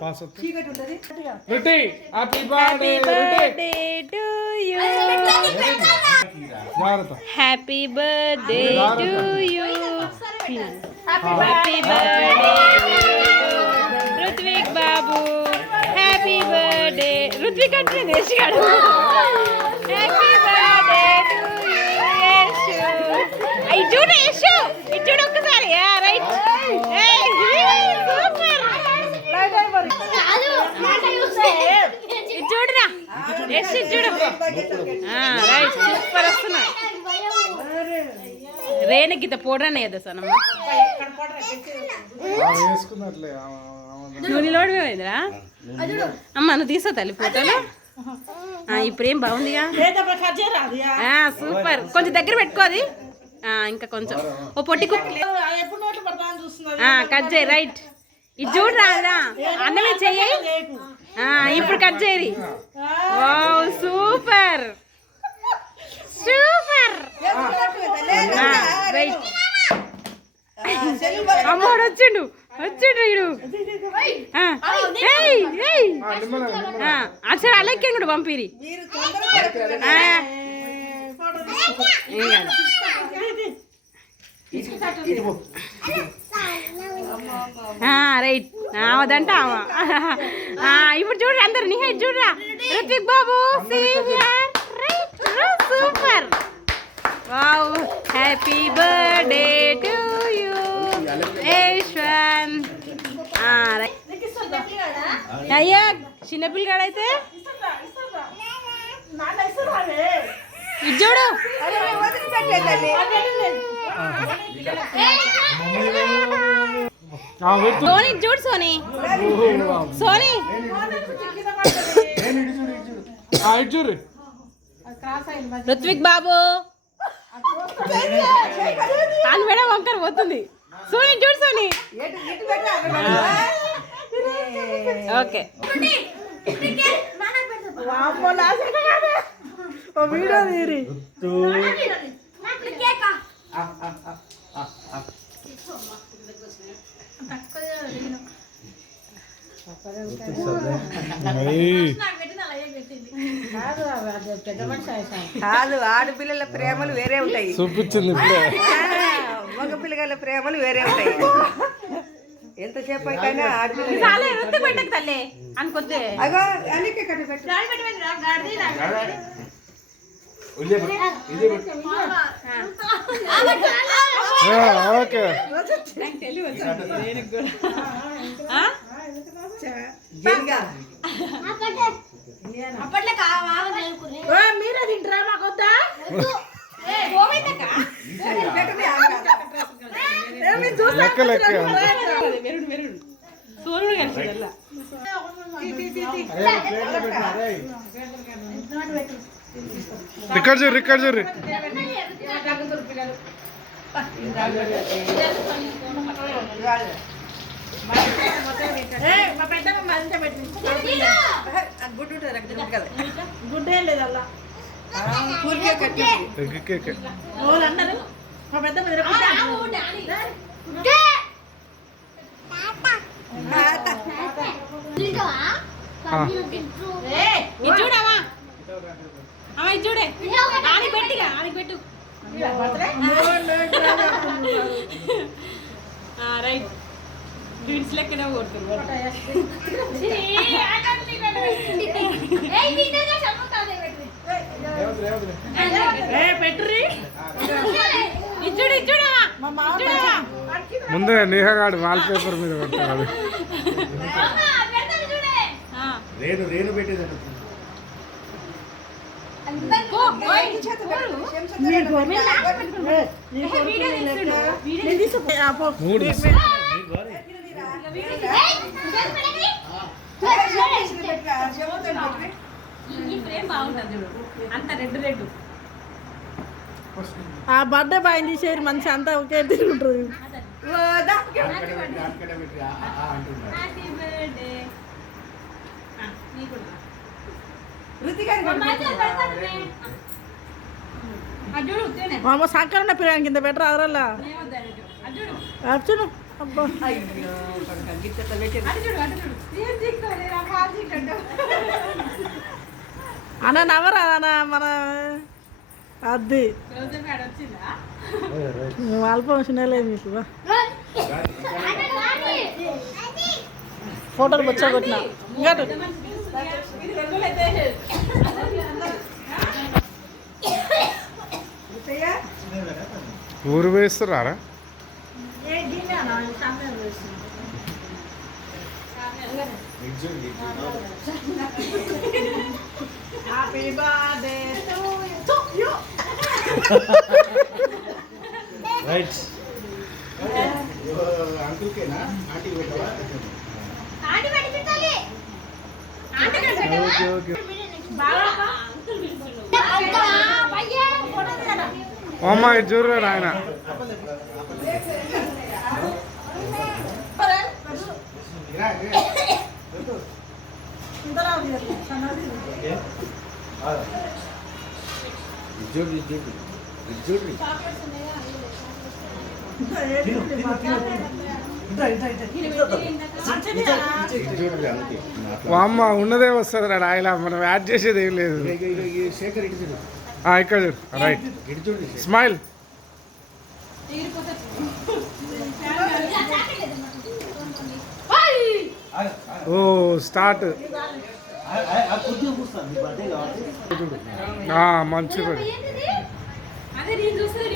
Happy birthday to you, happy birthday to you, happy birthday Ruthvik Babu, happy birthday Ruthvik అంటే దేశగాడు, happy birthday to you Yashu. ఇది చూడు యశు, ఇది చూడు ఒక్కసారి. Right, super. చూడరా యశ్, చూడు. రైట్, సూపర్ వస్తున్నా. రేణకిత పోడనే కదా సనమ్మ నువ్వు నిలబడిపోయిందిరా. అమ్మ నువ్వు తీసా తల్లి ఫోటోలు. ఇప్పుడేం బాగుందిగా, సూపర్. కొంచెం దగ్గర పెట్టుకోది, ఇంకా కొంచెం ఓ పొట్టి కట్ చేయి. రైట్, ఇది చూడు రాదురా, అన్నమే చెయ్యి. ఇప్పుడు కట్ చేయది. Super super. రైట్, అమ్మోడు వచ్చిండు వచ్చిండు వీడు. అసలు అలెక్కండు పంపిరి. రైట్, అవదంట. ఇప్పుడు చూడరా అందరు, నిహా చూడరా. రుత్విక్ బాబు super. Wow, happy birthday to you Yashwant. అయ్యా చిన్నపిల్లగాడైతే ఇది చూడు. సోనీ చూడు, సోనీ సోనీ రుత్విక్ బాబు అని మేడం వంకర పోతుంది. సోనీ చూడు, సోనీ. ఓకే, వీడియో తీరి. కాదు, ఆడపిల్లల ప్రేమలు వేరే ఉంటాయి, చూపించింది. మగ పిల్లల ప్రేమలు వేరే ఉంటాయి. ఎంతసేపు అయినా ఆడపిల్లలు అనుకోతే మీరే తింటారా మాకొద్దా? సూర్యుడు కలిసి రికార్డ్ చూడు, రికార్డ్ చూడు. గుడ్డే లేదు అలా అన్నారు. మా పెద్ద చూడవా చూడే ఆడికి పెట్టిగా, ఆడికి పెట్టు. రైట్, డ్రీమ్స్ లెక్కనే కొడుతుంది. పెట్టుర్రి. ఇచ్చుడు ఇచ్చుడవా ముందే నేహగాడు వాల్ పేపర్ మీద పెడతాడు. రేణు పెట్టేది అంత రెడ్ రెడ్. ఆ బర్త్డే బాయ్ తీసేది మంచి అంతా ఒకే తిరుగుంటుంది. సంకరణ పిల్లలకి కింద బెటర్ అదరల్లా అర్చును అయ్యో కొడుకా, గిట్ల పెట్టింది. అన్న నవ్వరా అన్న మన అది వాళ్ళ ఫంక్షన్ లేదు మీకు ఫోటోలు వచ్చాగొట్టిన ఇంకా ఊరు వేస్తున్నారా? హ్యాపీ బర్త్డే రైట్ అంకుల్కేనా ఆంటీ పెట్టవా? Okay okay. అమ్మ ఇది చూడరా ఆయన. చూడండి చూడండి అందుకే అమ్మ ఉన్నదే వస్తుంది రా ఆయన, మనం యాడ్ చేసేది ఏం లేదు. శేఖర్ ఇటు చూడు, ఇక్కడ చూడు. రైట్, ఇటు చూడండి. స్మైల్. ఓ స్టార్ట్. కొద్దిగా కూర్చోండి, బర్త్డే కాబట్టి మంచిగా. అదే నేను చూస్తే